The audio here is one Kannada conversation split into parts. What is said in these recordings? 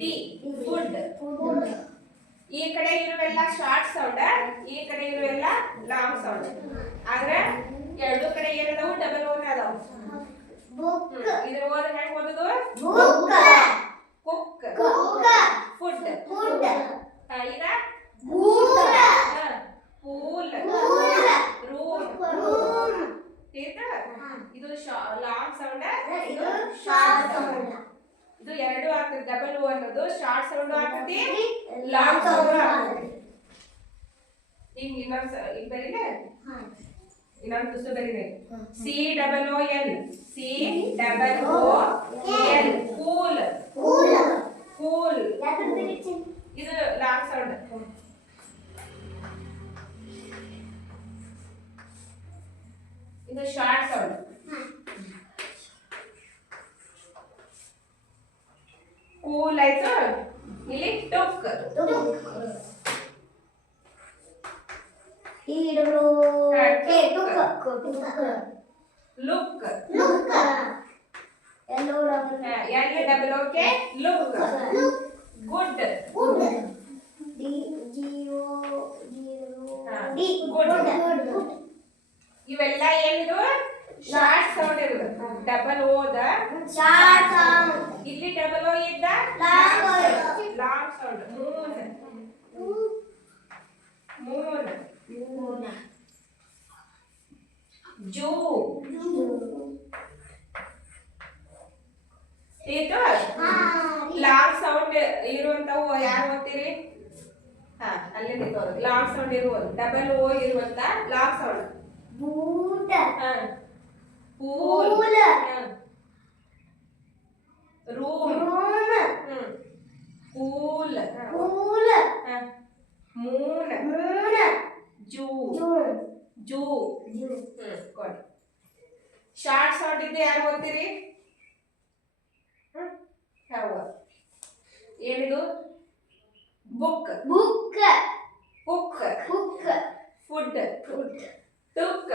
D food. ಈ ಕಡೆ ಇರುವೆಲ್ಲ ಶಾರ್ಟ್ ಸೌಂಡ್, ಈ ಕಡೆ ಇರುವೆಲ್ಲ ಲಾಂಗ್ ಸೌಂಡ್. ಆದ್ರೆ ಎರಡು ಕಡೆ ಏನದಾವು ಡಬಲ್ ಓನ್ ಅದಾವು. ಇದ್ರ ಓದ ಹೆಂಗ್ ಓದೋದು? Cook food. ಈಗ ಪೂಲ್ ರೂಮ್. ಇದು ಲಾಂಗ್ ಸೌಂಡ್, ಇದು ಶಾರ್ಟ್ ಸೌಂಡ್. ಇದು ಎರಡು ಆಗ್ತದೆ. ಡಬಲ್ ಓ ಅನ್ನೋದು ಶಾರ್ಟ್ ಸೌಂಡ್ ಆಗ್ತದೆ, ಲಾಂಗ್ ಸೌಂಡ್ ಆಗ್ತದೆ. ಈಗ ಇನ್ನೊಂದು ಬರೀಲೆ, ಇನ್ನೊಂದು ತುಸು ಬರೀಲೆ. C double O L, C double O L, cool. Cool ಇದು ಲಾಂಗ್ ಸೌಂಡ್. ಇದು ಶಾರ್ಟ್ ಸೌಂಡ್. ಕೂಲ್ ಆಯ್ತು. ಇಲ್ಲಿ took. Look. L double O K look. Good. Good. ಇವೆಲ್ಲ ಏನಿದು ಶಾರ್ಟ್ ಸೌಂಡ್ ಇರುದು. ಡಬಲ್ ಓದ ಶಾರ್ಟ್ ಸೌಂಡ್, ಇಲ್ಲಿ ಡಬಲ್ ಓ ಇದ್ದ ಲಾಂಗ್ ಸೌಂಡ್. ಮೂನ್. ಜೂ. ಇದು ಲಾಂಗ್ ಸೌಂಡ್ ಇರುವಂತವು ಯಾರು ಓದ್ತೀರಿ? ಅಲ್ಲೇ ನಿಂತವ್ರು. ಲಾಂಗ್ ಸೌಂಡ್ ಇರುವುದು, ಡಬಲ್ ಓ ಇರುವಂತ long sound. Boot. Pool. Room. Cool. Moon. Zoo. Zoo. ಕೊಡಿ. ಶಾರ್ಟ್ ಸೌಂಡ್ ಇದ್ದು ಯಾರು ಓದ್ತೀರಿ? ಏನಿದು? Book. Cook. Food. Took.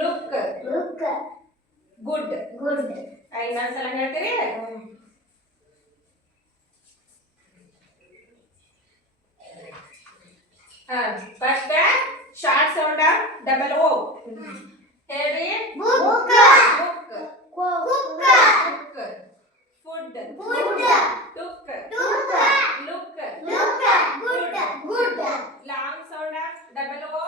Look. Good. ಇನ್ನೊಂದ್ಸಲ ಹೇಳ್ತೀರಿ? First short sound double O ಹೇಳಿ. Book. Food. Took. Look. Good. Long sound double ಓ.